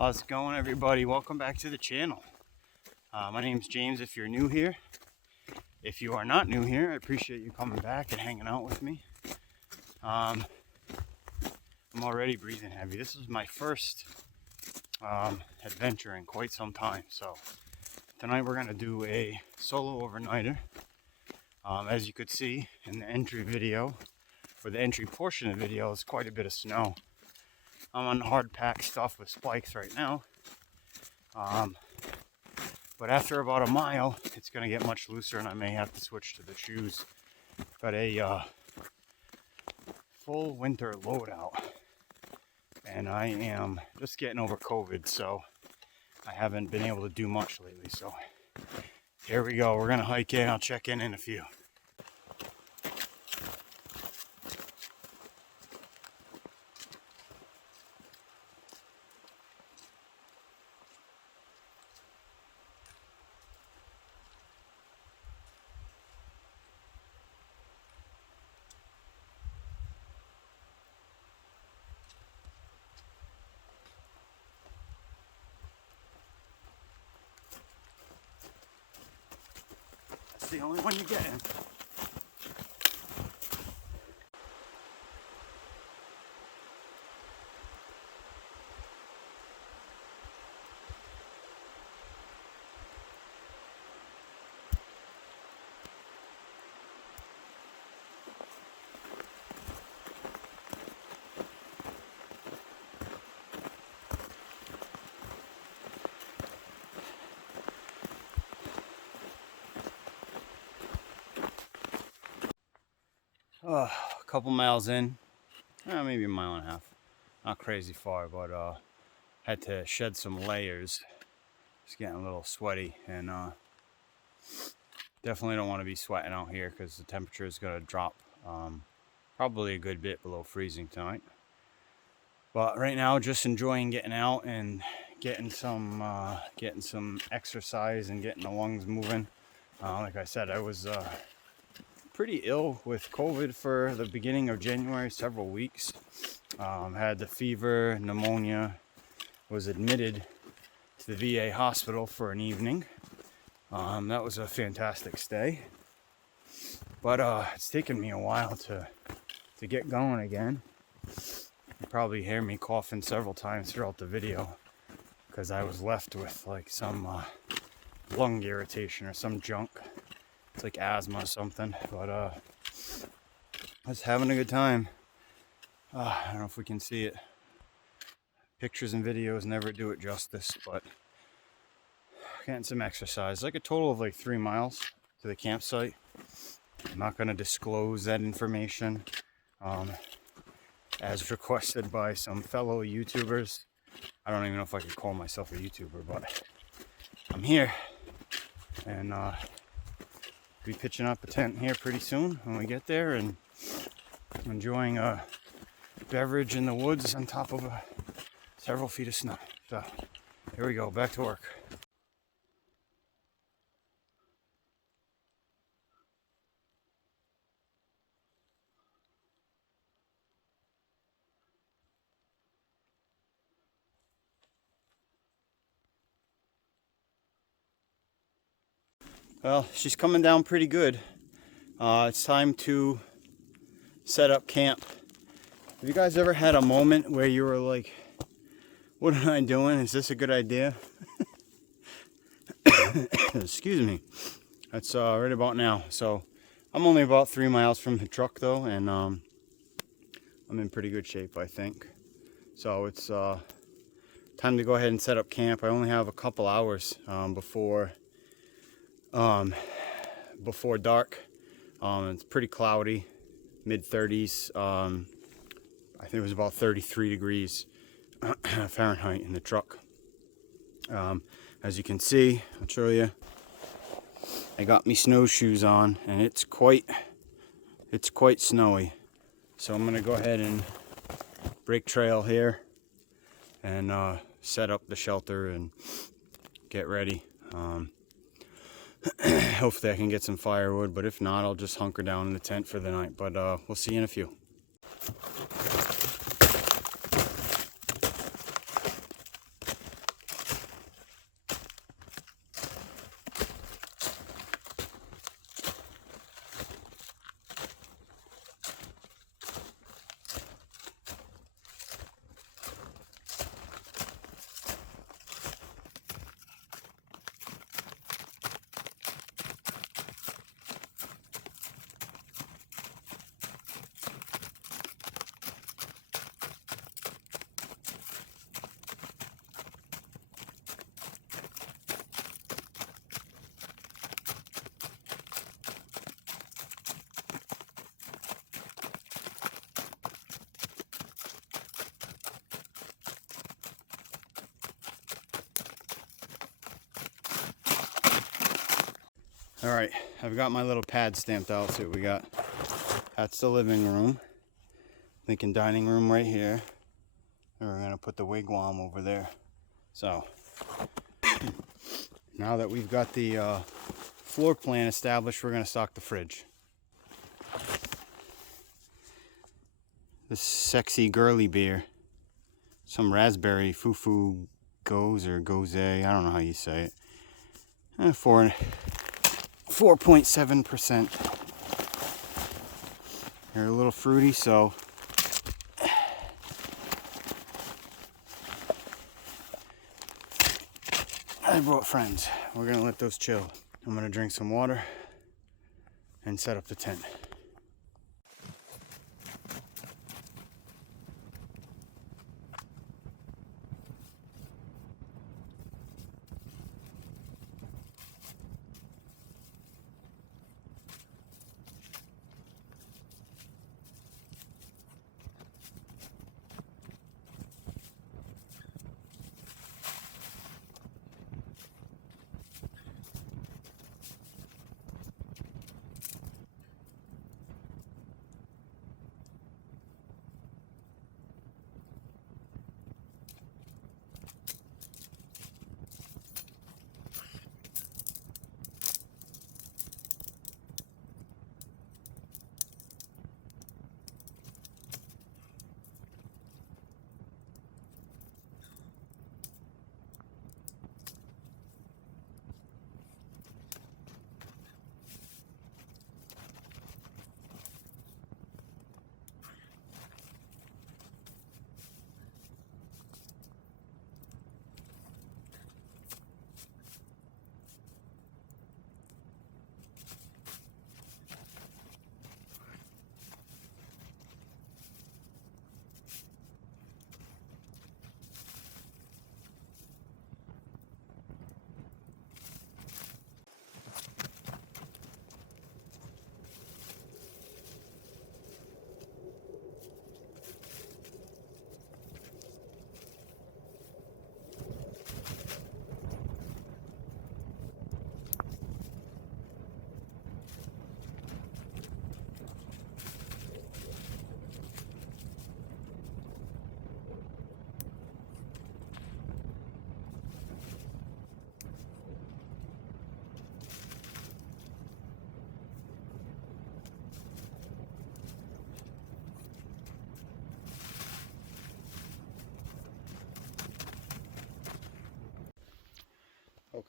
How's it going, everybody? Welcome back to the channel. My name's James if you're new here. If you are not new here, I appreciate you coming back and hanging out with me. I'm already breathing heavy. This is my first adventure in quite some time. So tonight we're going to do a solo overnighter. As you could see in the entry video, or the entry portion of the video, is quite a bit of snow. I'm on hard pack stuff with spikes right now. But after about a mile, it's going to get much looser and I may have to switch to the shoes. Got a full winter loadout. And I am just getting over COVID, so I haven't been able to do much lately. So here we go. We're going to hike in. I'll check in a few. That's the only one you're getting. A couple miles in, maybe a mile and a half. Not crazy far, but had to shed some layers. Just getting a little sweaty, and definitely don't want to be sweating out here because the temperature is going to drop probably a good bit below freezing tonight. But right now, just enjoying getting out and getting some exercise and getting the lungs moving. Like I said, I was pretty ill with COVID for the beginning of January, several weeks. Had the fever, pneumonia, was admitted to the VA hospital for an evening. That was a fantastic stay. But it's taken me a while to get going again. You probably hear me coughing several times throughout the video because I was left with like some lung irritation or some junk. It's like asthma or something, but I was having a good time. I don't know if we can see it. Pictures and videos never do it justice, but getting some exercise. Like a total of like 3 miles to the campsite. I'm not going to disclose that information as requested by some fellow YouTubers. I don't even know if I could call myself a YouTuber, but I'm here, and be pitching up a tent here pretty soon when we get there, and enjoying a beverage in the woods on top of several feet of snow. So here we go, back to work. Well, she's coming down pretty good. It's time to set up camp. Have you guys ever had a moment where you were like, what am I doing? Is this a good idea? Excuse me. That's right about now. So I'm only about 3 miles from the truck though, and I'm in pretty good shape, I think. So it's time to go ahead and set up camp. I only have a couple hours before dark. It's pretty cloudy, mid-30s. I think it was about 33 degrees Fahrenheit in the truck. As you can see, I'll show you. I got me snowshoes on, and it's quite snowy. So I'm gonna go ahead and break trail here and set up the shelter and get ready. Hopefully I can get some firewood, but if not, I'll just hunker down in the tent for the night. But we'll see you in a few. All right, I've got my little pad stamped out. See what we got. That's the living room. Thinking dining room right here. And we're gonna put the wigwam over there. So now that we've got the floor plan established, we're gonna stock the fridge. This sexy girly beer. Some raspberry foo-foo goes or goze, I don't know how you say it. 4.7%. They're a little fruity, so I brought friends. We're gonna let those chill. I'm gonna drink some water and set up the tent.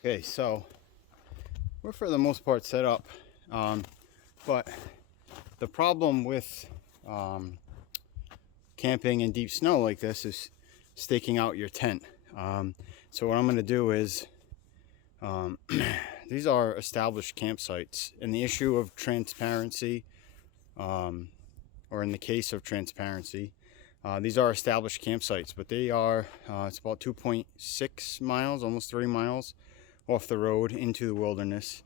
Okay, so we're for the most part set up, but the problem with camping in deep snow like this is staking out your tent. So what I'm going to do is, these are established campsites, and the issue of transparency, or in the case of transparency, these are established campsites, but they are, it's about 2.6 miles, almost 3 miles off the road into the wilderness.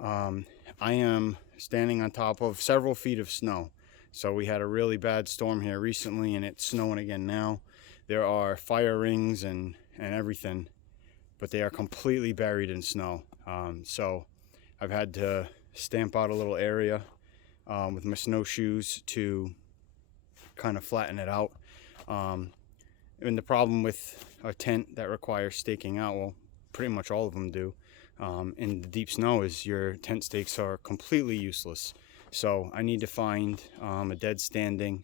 I am standing on top of several feet of snow. So we had a really bad storm here recently, and it's snowing again now. There are fire rings and everything, but they are completely buried in snow. So I've had to stamp out a little area with my snowshoes to kind of flatten it out. And the problem with a tent that requires staking out, well, pretty much all of them do, in the deep snow, is your tent stakes are completely useless. So I need to find a dead standing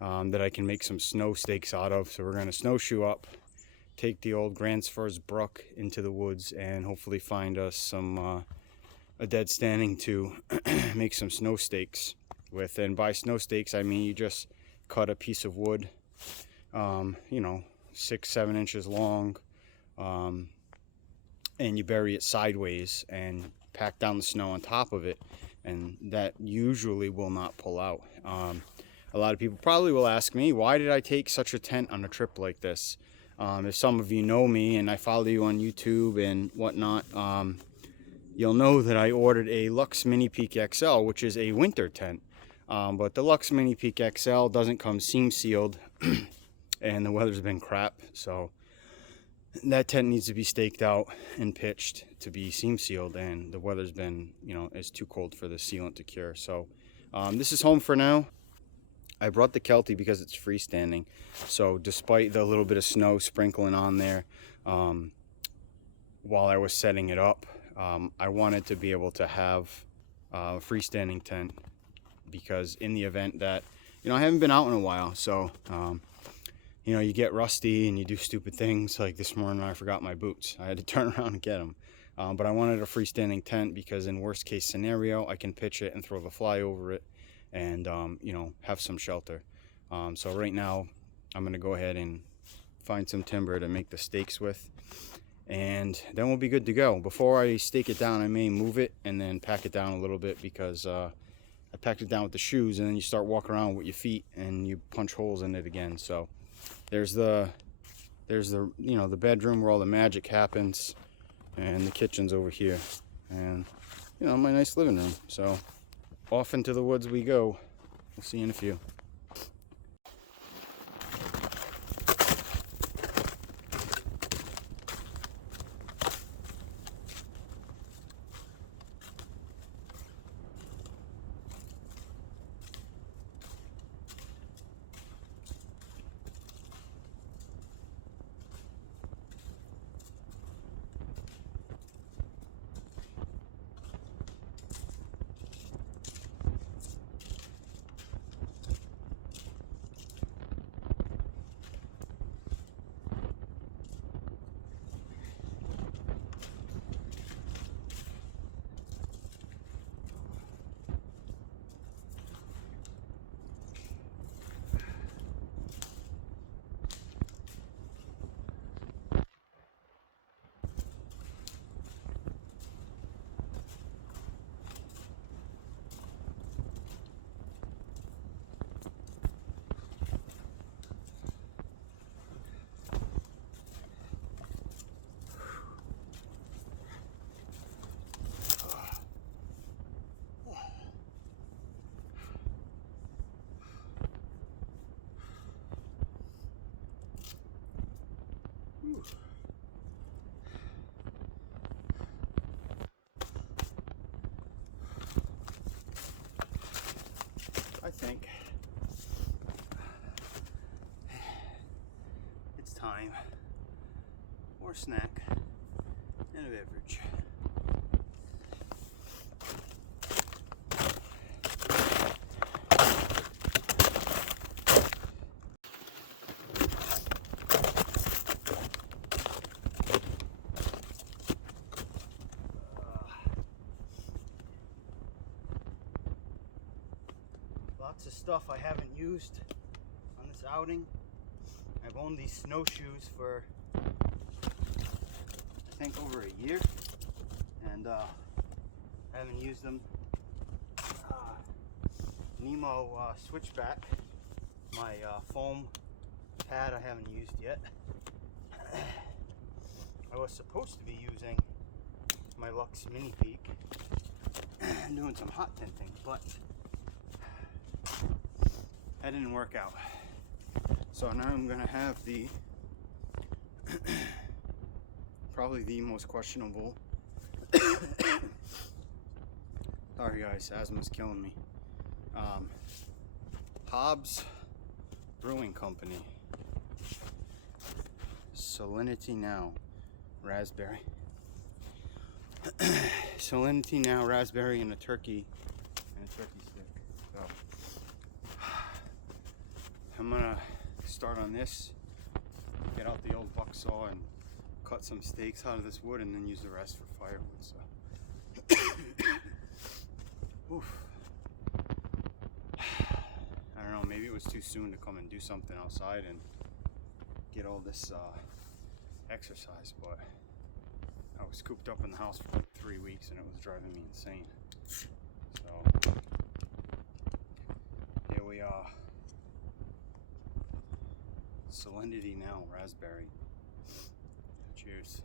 that I can make some snow stakes out of. So we're going to snowshoe up, take the old Gransfors Brook into the woods, and hopefully find us some a dead standing to make some snow stakes with. And by snow stakes, I mean you just cut a piece of wood, 6-7 inches long, and you bury it sideways and pack down the snow on top of it, and that usually will not pull out. A lot of people probably will ask me, why did I take such a tent on a trip like this? If some of you know me and I follow you on YouTube and whatnot, you'll know that I ordered a Luxe Mini Peak XL, which is a winter tent. But the Luxe Mini Peak XL doesn't come seam sealed, and the weather's been crap, so that tent needs to be staked out and pitched to be seam sealed, and the weather's been, it's too cold for the sealant to cure. So this is home for now. I brought the Kelty because it's freestanding. So despite the little bit of snow sprinkling on there while I was setting it up, I wanted to be able to have a freestanding tent, because in the event that, I haven't been out in a while, so you get rusty and you do stupid things. Like this morning I forgot my boots. I had to turn around and get them. But I wanted a freestanding tent because in worst case scenario, I can pitch it and throw the fly over it and, have some shelter. So right now I'm going to go ahead and find some timber to make the stakes with, and then we'll be good to go. Before I stake it down, I may move it and then pack it down a little bit, because I packed it down with the shoes, and then you start walking around with your feet and you punch holes in it again. So there's the the bedroom where all the magic happens, and the kitchen's over here, and my nice living room. So off into the woods we go. We'll see you in a few. I think it's time for a snack and a beverage. Lots of stuff I haven't used on this outing. I've owned these snowshoes for I think over a year, and I haven't used them. Nemo switchback, my foam pad, I haven't used yet. I was supposed to be using my Lux Mini Peak and doing some hot tinting, but that didn't work out. So now I'm gonna have the probably the most questionable sorry guys, asthma's killing me. Hobbs Brewing Company Salinity Now raspberry. Salinity Now raspberry and a turkey stick. So I'm gonna start on this, get out the old buck saw and cut some stakes out of this wood, and then use the rest for firewood. So oof. I don't know, maybe it was too soon to come and do something outside and get all this exercise, but I was cooped up in the house for like 3 weeks and it was driving me insane. So here we are. Salinity Now raspberry. Cheers.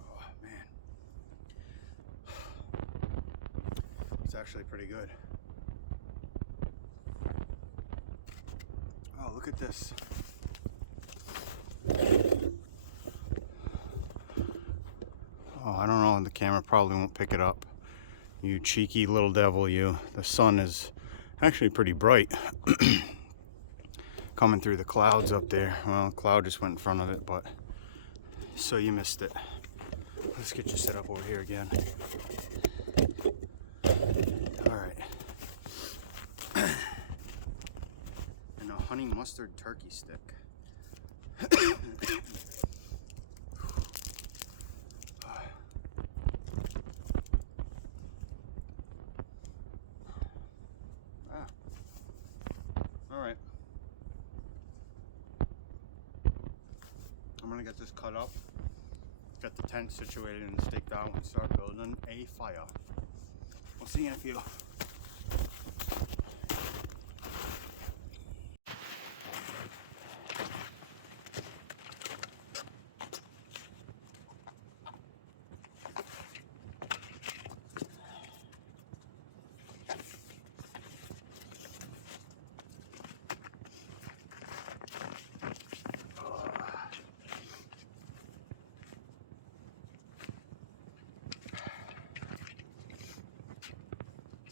Oh man, it's actually pretty good. look at this. Oh, I don't know, the camera probably won't pick it up. You cheeky little devil, you. The sun is actually pretty bright. Coming through the clouds up there. Well, a cloud just went in front of it, but so you missed it. Let's get you set up over here again. Alright. And a honey mustard turkey stick. Alright. I'm gonna get this cut up, get the tent situated and staked out, and start building a fire. We'll see you in a few.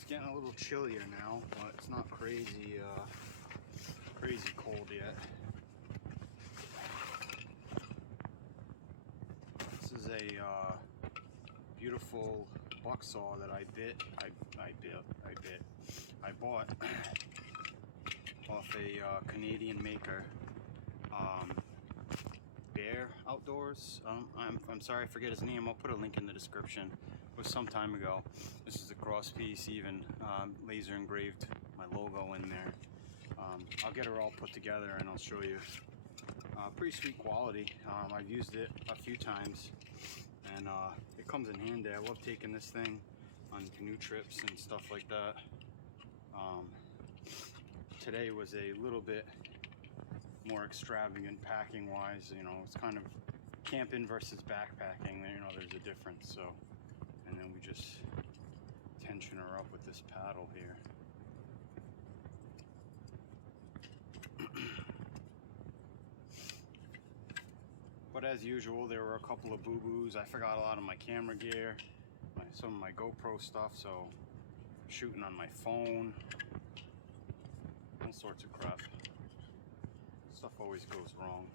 Getting a little chillier now, but it's not crazy cold yet. This is a beautiful bucksaw that I bought off a Canadian maker, Bear Outdoors. I'm sorry, I forget his name. I'll put a link in the description. It was some time ago. This is a cross piece, even laser engraved my logo in there. I'll get her all put together and I'll show you. Pretty sweet quality. I've used it a few times and it comes in handy. I love taking this thing on canoe trips and stuff like that. Today was a little bit more extravagant packing wise. You know, it's kind of camping versus backpacking. You know, there's a difference. So, and then we just tension her up with this paddle here. But as usual, there were a couple of boo-boos. I forgot a lot of my camera gear, some of my GoPro stuff, so shooting on my phone, all sorts of crap. Stuff always goes wrong.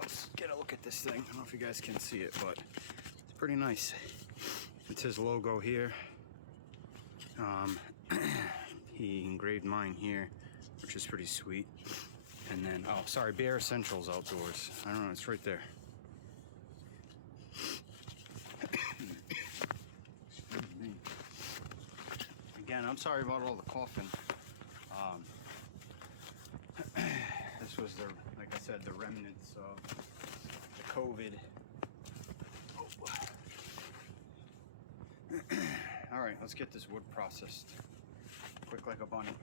Let's get a look at this thing. I don't know if you guys can see it, but it's pretty nice. It's his logo here. He engraved mine here, which is pretty sweet. And then, oh, sorry, Bear Essentials Outdoors. I don't know, it's right there. Excuse me. Again, I'm sorry about all the coughing. This was the, like I said, the remnants of the COVID. Oh. All right, let's get this wood processed. Quick like a bunny.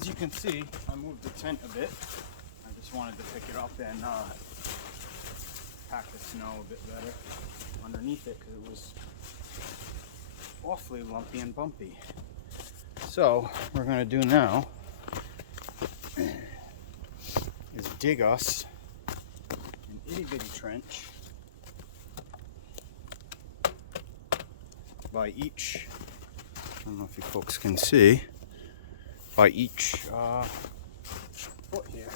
as you can see, I moved the tent a bit. I just wanted to pick it up and pack the snow a bit better underneath it because it was awfully lumpy and bumpy. So what we're going to do now is dig us an itty bitty trench by each, I don't know if you folks can see, by each foot here.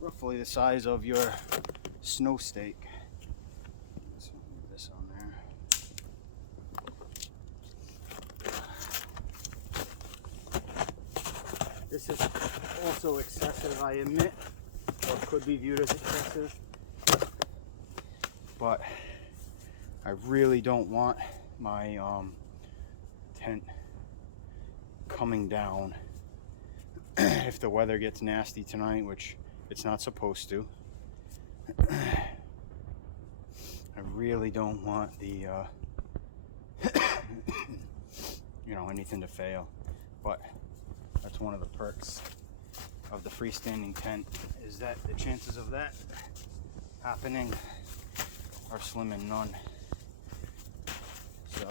Roughly the size of your snow stake. Let's move this on there. This is also excessive, I admit, or could be viewed as excessive, but I really don't want my tent coming down if the weather gets nasty tonight, which it's not supposed to. I really don't want the anything to fail, but that's one of the perks of the freestanding tent, is that the chances of that happening are slim and none. So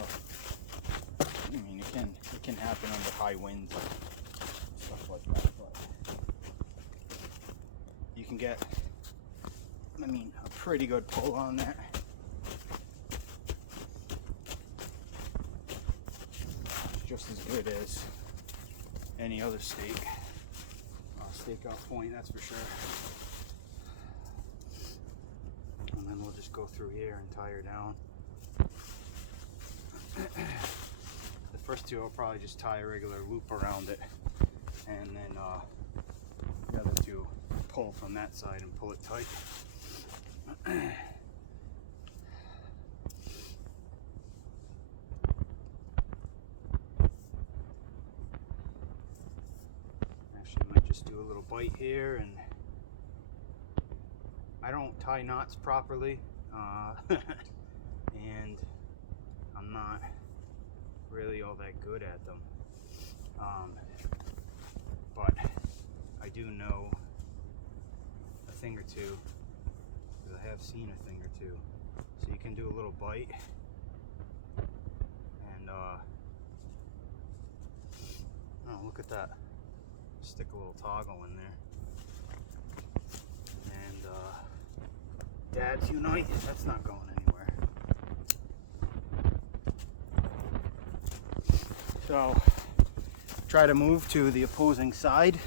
I mean, it can happen under high winds and stuff like that, but you can get, I mean, a pretty good pull on that. It's just as good as any other stake. Stakeout point, that's for sure. And then we'll just go through here and tie her down. The first two I'll probably just tie a regular loop around it, and then the other two pull from that side and pull it tight. Do a little bite here, and I don't tie knots properly, and I'm not really all that good at them, but I do know a thing or two, because I have seen a thing or two. So you can do a little bite, and oh, look at that. Stick a little toggle in there, and dads unite. That's not going anywhere. So try to move to the opposing side,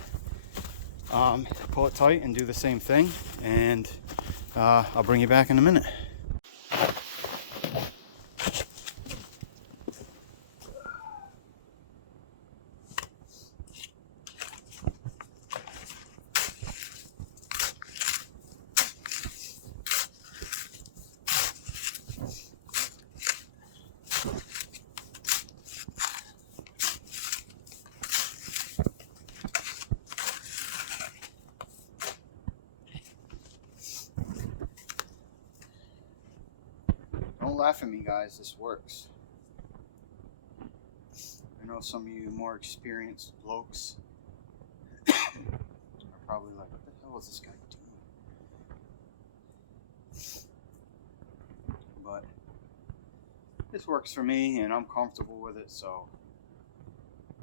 pull it tight and do the same thing, and I'll bring you back in a minute. Don't laugh at me, guys, this works. I know some of you more experienced blokes are probably like, what the hell is this guy doing? But this works for me, and I'm comfortable with it, so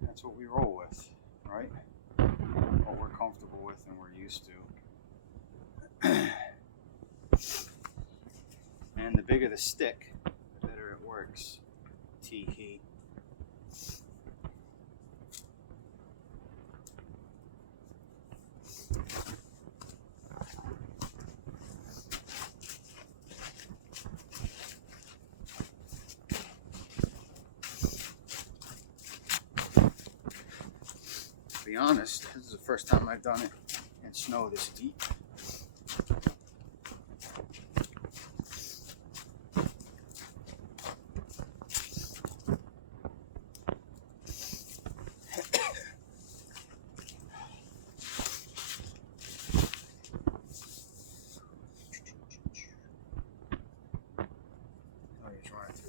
that's what we roll with, right? What we're comfortable with and we're used to. And the bigger the stick, the better it works. Tee-hee. To be honest, this is the first time I've done it in snow this deep.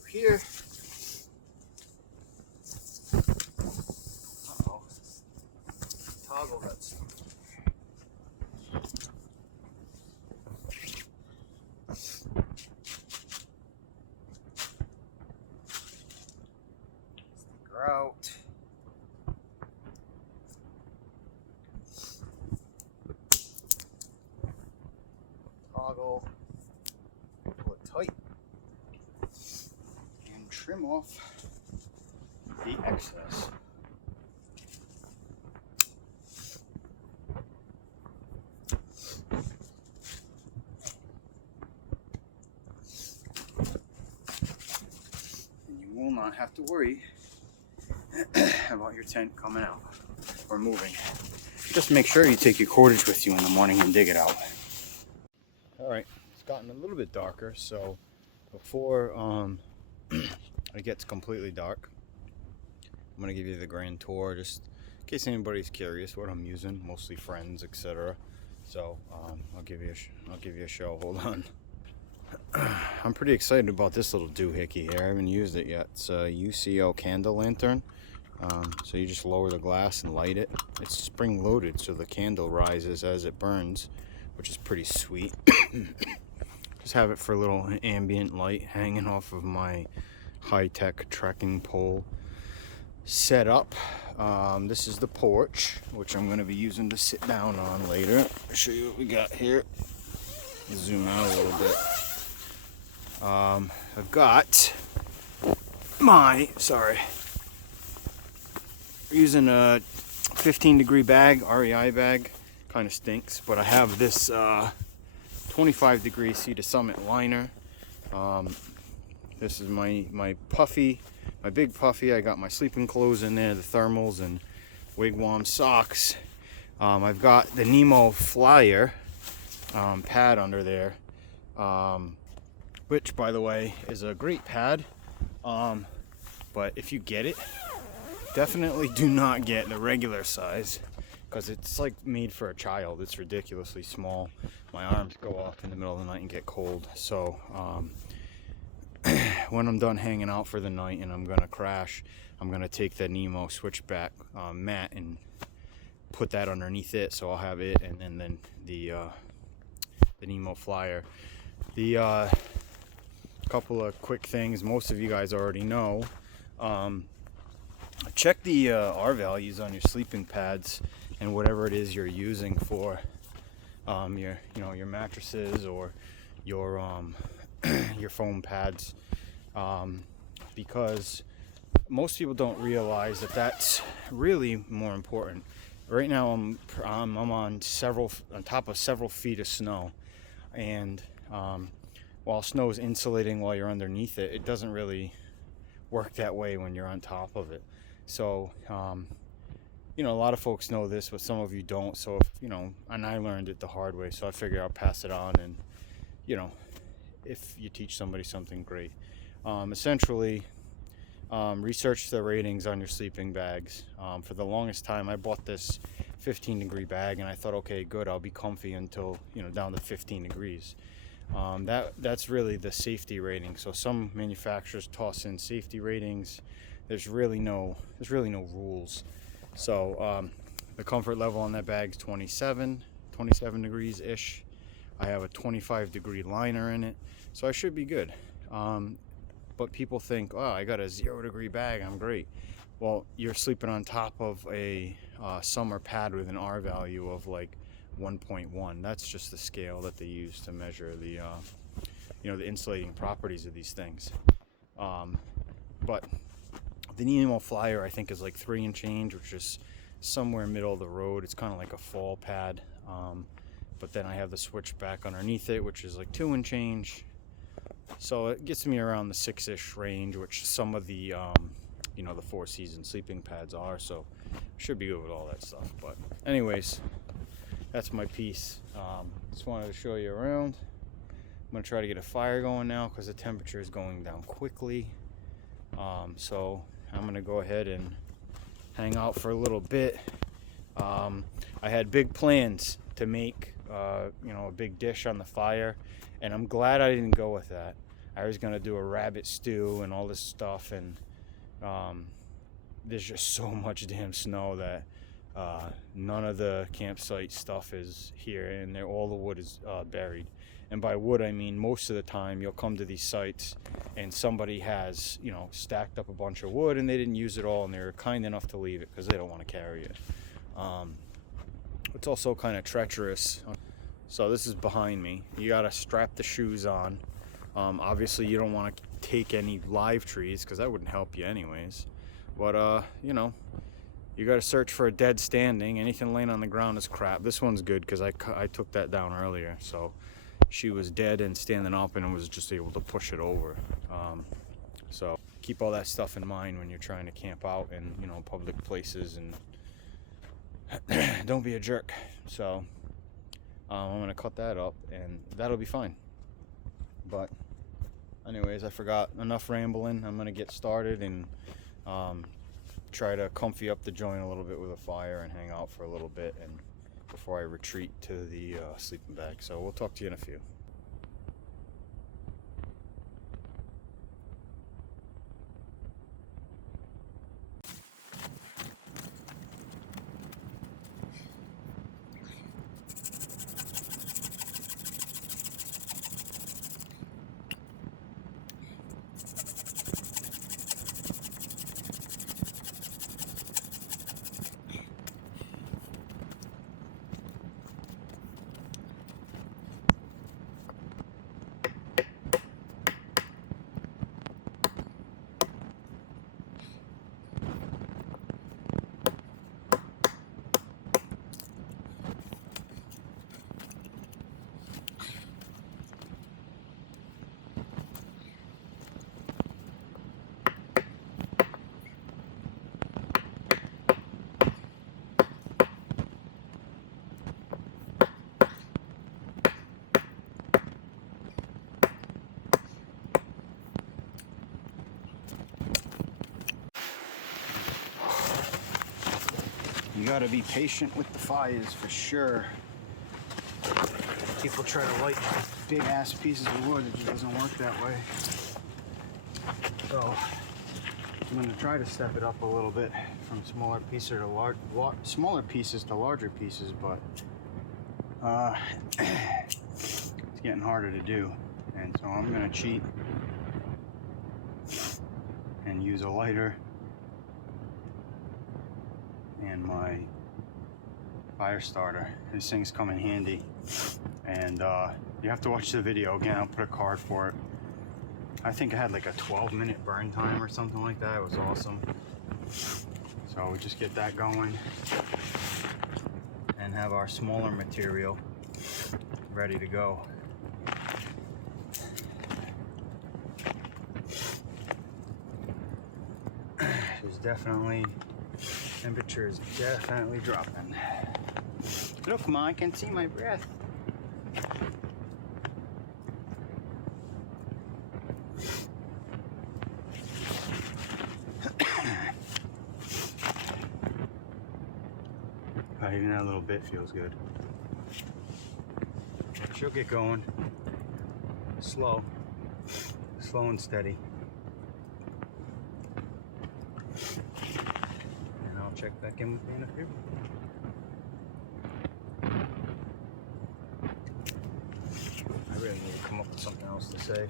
here. Uh-oh. Toggle that stuff. Out. Toggle, pull it tight, and trim off the excess. And you will not have to worry about your tent coming out or moving. Just make sure you take your cordage with you in the morning and dig it out. Alright, it's gotten a little bit darker, so before it gets completely dark, I'm going to give you the grand tour just in case anybody's curious what I'm using, mostly friends, etc. So I'll give you a show. Hold on. I'm pretty excited about this little doohickey here. I haven't used it yet. It's a UCO candle lantern. So you just lower the glass and light it. It's spring loaded, so the candle rises as it burns, which is pretty sweet. Just have it for a little ambient light hanging off of my high-tech trekking pole setup. This is the porch, which I'm going to be using to sit down on later. I'll show you what we got here. Zoom out a little bit. I've got using a 15-degree bag, REI bag. Kind of stinks, but I have this 25-degree Sea to Summit liner. This is my puffy, my big puffy. I got my sleeping clothes in there, the thermals and wigwam socks. I've got the Nemo Flyer pad under there, which, by the way, is a great pad. But if you get it, definitely do not get the regular size, because it's like made for a child. It's ridiculously small. My arms go off in the middle of the night and get cold. So when I'm done hanging out for the night and I'm gonna crash, I'm gonna take the Nemo switchback mat and put that underneath it, so I'll have it, and then the Nemo Flyer. The couple of quick things most of you guys already know. Check the R values on your sleeping pads and whatever it is you're using for your mattresses or your your foam pads, because most people don't realize that that's really more important. Right now I'm on top of several feet of snow, and while snow is insulating while you're underneath it, it doesn't really work that way when you're on top of it. So a lot of folks know this, but some of you don't. So and I learned it the hard way, so I figure I'll pass it on. And if you teach somebody something, great. Essentially, research the ratings on your sleeping bags. For the longest time, I bought this 15-degree bag, and I thought, okay, good, I'll be comfy until down to 15 degrees. That's really the safety rating. So some manufacturers toss in safety ratings. There's really no rules. So the comfort level on that bag is 27 degrees ish. I have a 25-degree liner in it, so I should be good. But people think, oh, I got a 0-degree bag, I'm great. Well, you're sleeping on top of a summer pad with an R value of like 1.1. That's just the scale that they use to measure the the insulating properties of these things. But the Nemo Flyer, I think, is like 3 and change, which is somewhere middle of the road. It's kind of like a fall pad. But then I have the switchback underneath it, which is like 2 and change. So it gets me around the 6-ish range, which some of the the 4-season sleeping pads are. So should be good with all that stuff. But anyways, that's my piece. Just wanted to show you around. I'm gonna try to get a fire going now because the temperature is going down quickly. So I'm gonna go ahead and hang out for a little bit. I had big plans to make a big dish on the fire, and I'm glad I didn't go with that. I was gonna do a rabbit stew and all this stuff, and there's just so much damn snow that none of the campsite stuff is here, and all the wood is buried. And by wood, I mean most of the time you'll come to these sites and somebody has, you know, stacked up a bunch of wood and they didn't use it all, and they're kind enough to leave it because they don't want to carry it. It's also kind of treacherous. So this is behind me. You got to strap the shoes on. Obviously you don't want to take any live trees because that wouldn't help you anyways. But you know, you got to search for a dead standing. Anything laying on the ground is crap. This one's good because I took that down earlier. So she was dead and standing up, and was just able to push it over. So keep all that stuff in mind when you're trying to camp out in, you know, public places, and don't be a jerk. So I'm gonna cut that up, and that'll be fine. But anyways, I forgot. Enough rambling. I'm gonna get started and try to comfy up the joint a little bit with a fire and hang out for a little bit, and before I retreat to the sleeping bag. So we'll talk to you in a few. You gotta be patient with the fires for sure. People try to light big ass pieces of wood, it just doesn't work that way. So I'm gonna try to step it up a little bit from smaller pieces to larger pieces, but it's getting harder to do. And so I'm gonna cheat and use a lighter and my Firestarter. These things come in handy, and you have to watch the video again. I'll put a card for it. I think I had like a 12-minute burn time or something like that. It was awesome. So we just get that going and have our smaller material ready to go. There's definitely, temperature is definitely dropping. Look, Ma, I can see my breath. Even that little bit feels good. She'll get going. Slow and steady. And I'll check back in with you in a few. I really need to come up with something else to say.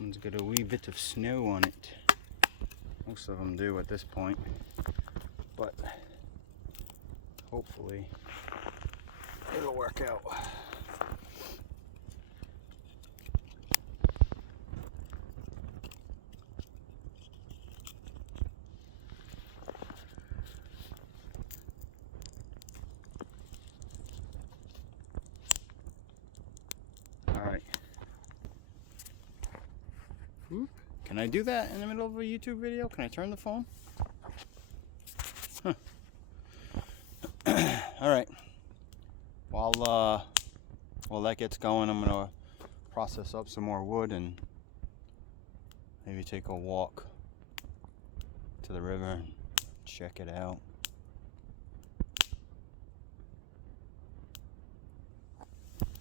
One's got a wee bit of snow on it. Most of them do at this point, but hopefully it'll work out. All right. Can I do that in the middle of a YouTube video? Can I turn the phone? Huh. Alright. While that gets going, I'm gonna process up some more wood and maybe take a walk to the river and check it out.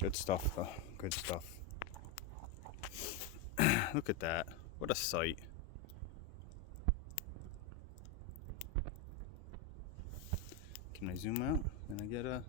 Good stuff though, good stuff. Look at that, what a sight. Can I zoom out? Can I get a...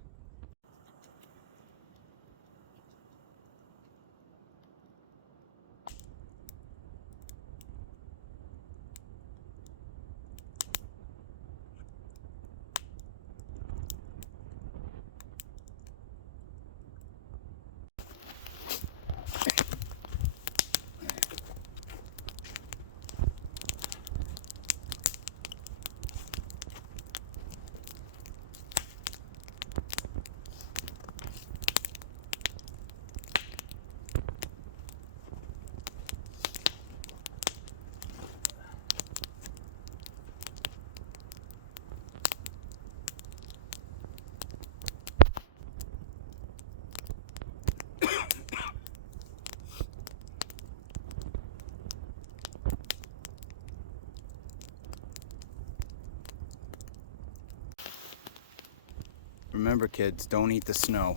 Remember kids, don't eat the snow.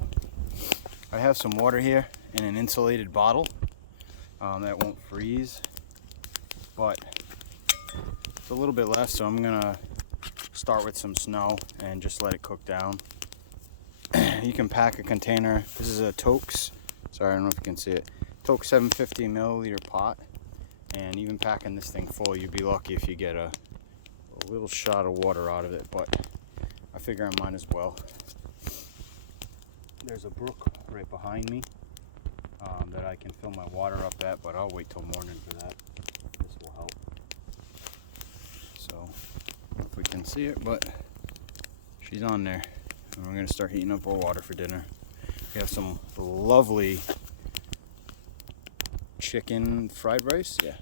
I have some water here in an insulated bottle that won't freeze, but it's a little bit less, so I'm gonna start with some snow and just let it cook down. You can pack a container. This is a Toaks, sorry, I don't know if you can see it. Toaks 750 milliliter pot, and even packing this thing full, you'd be lucky if you get a little shot of water out of it, but I figure I might as well. There's a brook right behind me that I can fill my water up at, but I'll wait till morning for that. This will help. So, I don't know if we can see it, but she's on there. And we're gonna start heating up our water for dinner. We have some lovely chicken fried rice. Yeah.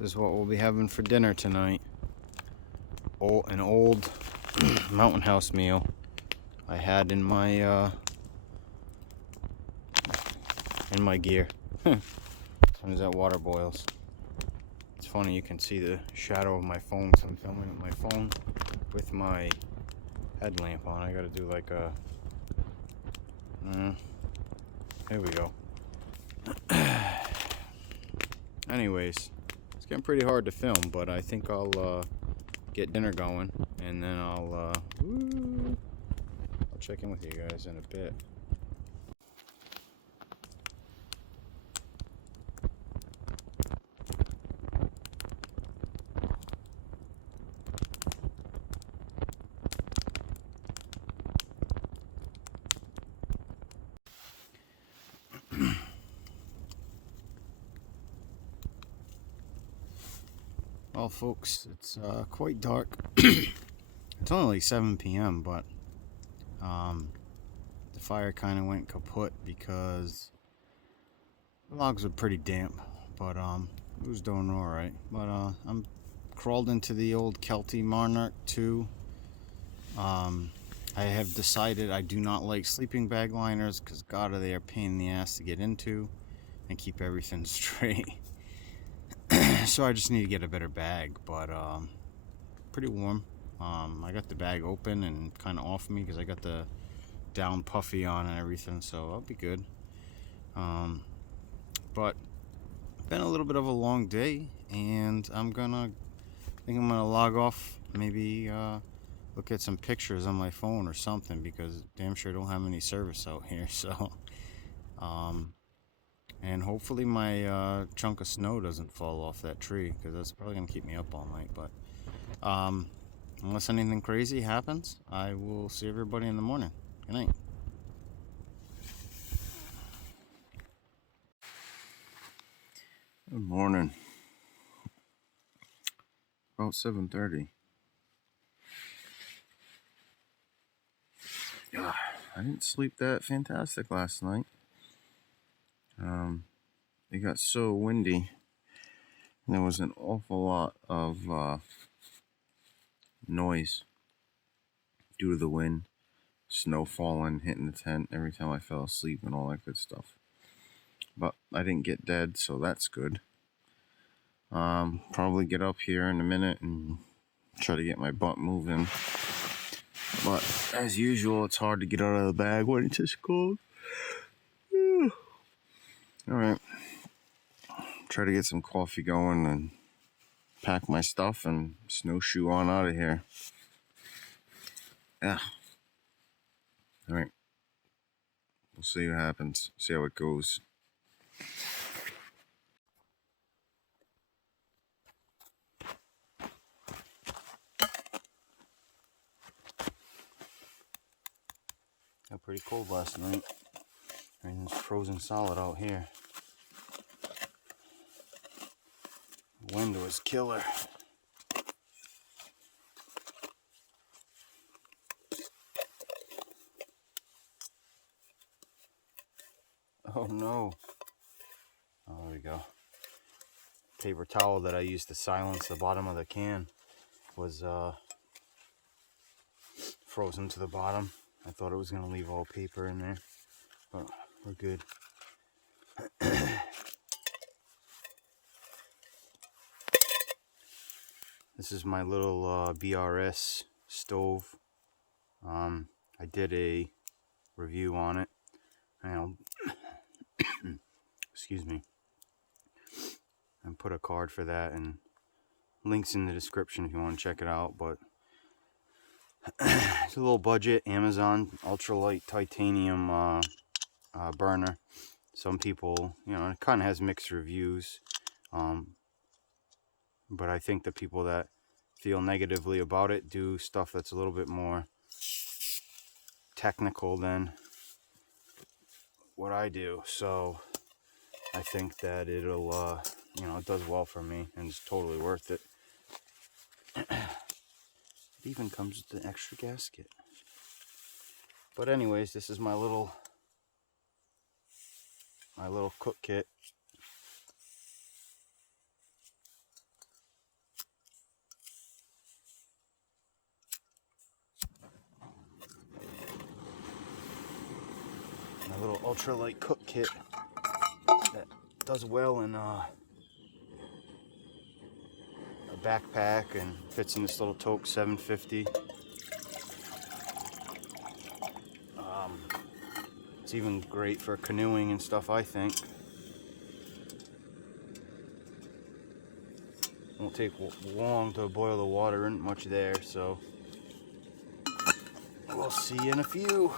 This is what we'll be having for dinner tonight. An old mountain house meal I had in my gear. As soon as that water boils. It's funny, you can see the shadow of my phone, so I'm filming with my phone with my headlamp on. I gotta do like a... there we go. Anyways, it's getting pretty hard to film, but I think I'll get dinner going, and then I'll check in with you guys in a bit. Well, folks, it's quite dark. It's only like 7 p.m., but the fire kind of went kaput because the logs were pretty damp, but it was doing all right. But I'm crawled into the old Kelty Monarch 2. I have decided I do not like sleeping bag liners because God, are they a pain in the ass to get into and keep everything straight. So I just need to get a better bag, but pretty warm. I got the bag open and kind of off me because I got the down puffy on and everything, so I'll be good. But been a little bit of a long day, and I think I'm gonna log off, maybe look at some pictures on my phone or something, because damn sure don't have any service out here. So and hopefully my chunk of snow doesn't fall off that tree, because that's probably gonna keep me up all night. But unless anything crazy happens, I will see everybody in the morning. Good night. Good morning. about 7:30. I didn't sleep that fantastic last night. It got so windy. And there was an awful lot of noise due to the wind, snow falling, hitting the tent every time I fell asleep and all that good stuff. But I didn't get dead, so that's good. Probably get up here in a minute and try to get my butt moving. But as usual, it's hard to get out of the bag when it's this cold. Alright. Try to get some coffee going and pack my stuff and snowshoe on out of here. Yeah. Alright. We'll see what happens. See how it goes. Got pretty cold last night. Everything's frozen solid out here. The wind was killer. Oh no. Oh, there we go. Paper towel that I used to silence the bottom of the can was frozen to the bottom. I thought it was going to leave all paper in there, but we're good. This is my little BRS stove. I did a review on it. Excuse me. And put a card for that and links in the description if you want to check it out. But it's a little budget Amazon ultralight titanium burner. Some people, it kind of has mixed reviews. But I think the people that feel negatively about it do stuff that's a little bit more technical than what I do. So I think that it'll, it does well for me and it's totally worth it. It even comes with an extra gasket. But anyways, this is my little cook kit. My little ultralight cook kit that does well in a backpack and fits in this little Toaks 750. It's even great for canoeing and stuff, I think. Won't take long to boil the water, isn't much there, so we'll see you in a few.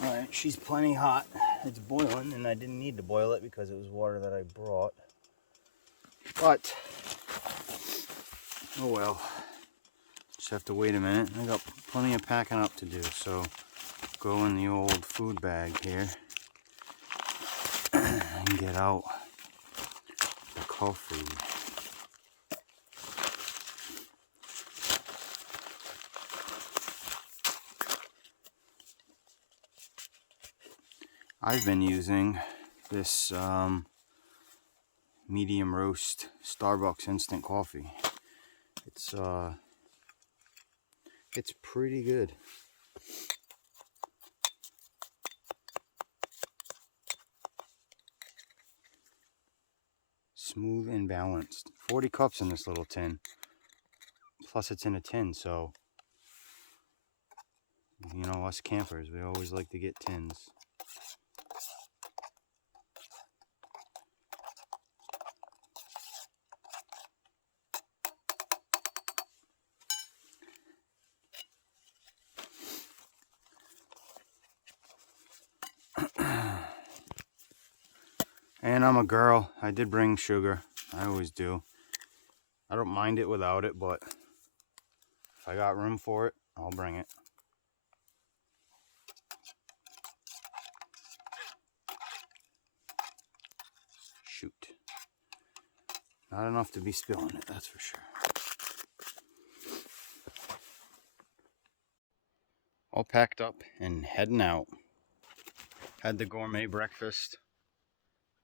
Alright, she's plenty hot. It's boiling, and I didn't need to boil it because it was water that I brought. But, oh well. Just have to wait a minute. I got plenty of packing up to do, so go in the old food bag here and get out the coffee. I've been using this medium roast Starbucks instant coffee. It's pretty good. Smooth and balanced. 40 cups in this little tin. Plus it's in a tin, so us campers, we always like to get tins. And I'm a girl. I did bring sugar. I always do. I don't mind it without it, but if I got room for it, I'll bring it. Not enough to be spilling it, that's for sure. All packed up and heading out. Had the gourmet breakfast,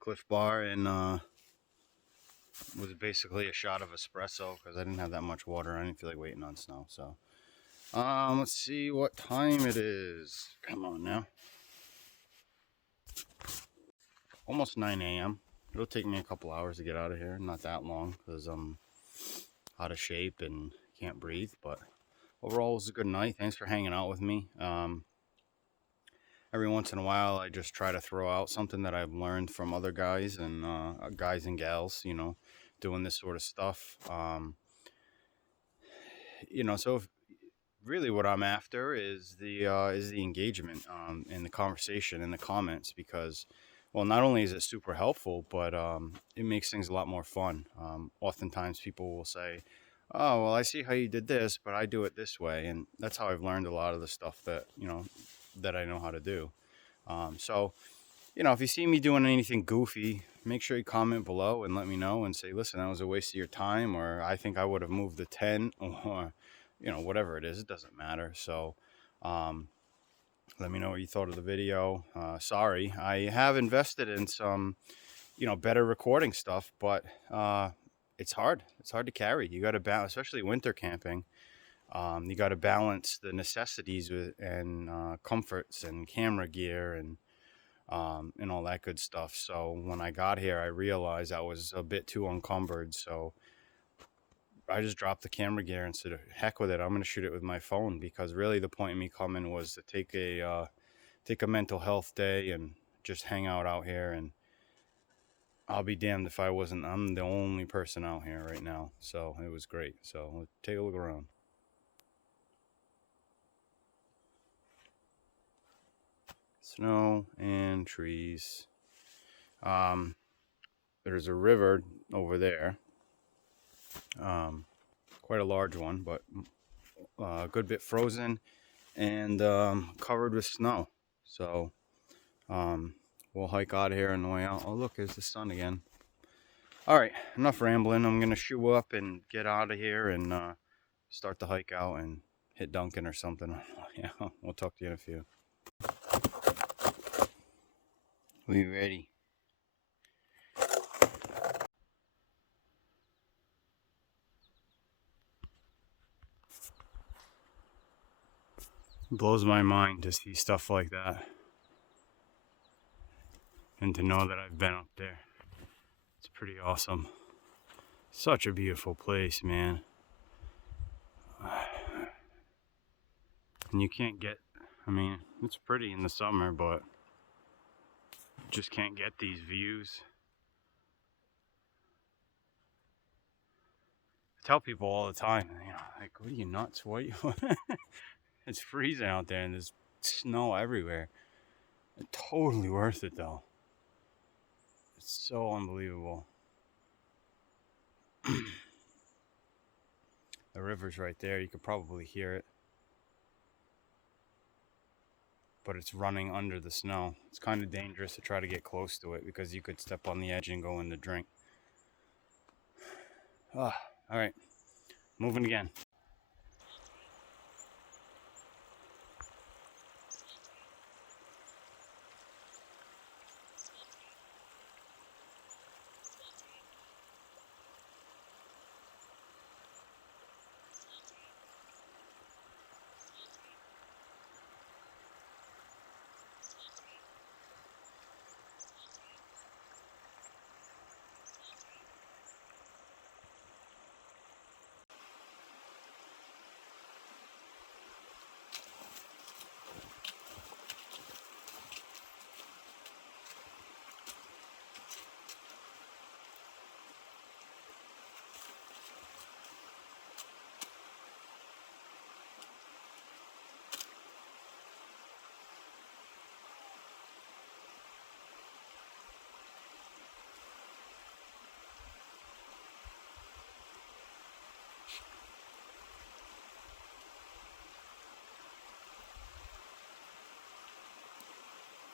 Cliff Bar, and was basically a shot of espresso because I didn't have that much water. I didn't feel like waiting on snow. So, let's see what time it is. Come on now. Almost 9 a.m. It'll take me a couple hours to get out of here. Not that long because I'm out of shape and can't breathe. But overall, it was a good night. Thanks for hanging out with me. Every once in a while, I just try to throw out something that I've learned from other guys and gals, you know, doing this sort of stuff. You know, so really what I'm after is the engagement in the conversation in the comments because, well, not only is it super helpful, but it makes things a lot more fun. Oftentimes people will say, oh, well, I see how you did this, but I do it this way. And that's how I've learned a lot of the stuff that, you know, that I know how to do. So, you know, if you see me doing anything goofy, make sure you comment below and let me know and say, listen, that was a waste of your time, or I think I would have moved the tent, or, you know, whatever it is, it doesn't matter. So, let me know what you thought of the video. Sorry, I have invested in some, you know, better recording stuff, but it's hard. It's hard to carry. You got to balance, especially winter camping. You got to balance the necessities and comforts and camera gear and all that good stuff. So when I got here, I realized I was a bit too encumbered. So I just dropped the camera gear and said, heck with it. I'm going to shoot it with my phone because really the point of me coming was to take a mental health day and just hang out here. And I'll be damned if I'm the only person out here right now. So it was great. So let's take a look around. Snow and trees. There's a river over there. Quite a large one, but a good bit frozen and covered with snow. So we'll hike out of here on the way out. Oh, look, there's the sun again. All right, enough rambling. I'm going to shoe up and get out of here and start the hike out and hit Dunkin' or something. Yeah, we'll talk to you in a few. We ready? It blows my mind to see stuff like that and to know that I've been up there. It's pretty awesome. Such a beautiful place, man. And you can't get, I mean, it's pretty in the summer, but just can't get these views. I tell people all the time, you know, like, what are you nuts? What are you? It's freezing out there and there's snow everywhere. It's totally worth it though. It's so unbelievable. The river's right there. You could probably hear it. But it's running under the snow. It's kind of dangerous to try to get close to it because you could step on the edge and go in the drink. All right, moving again.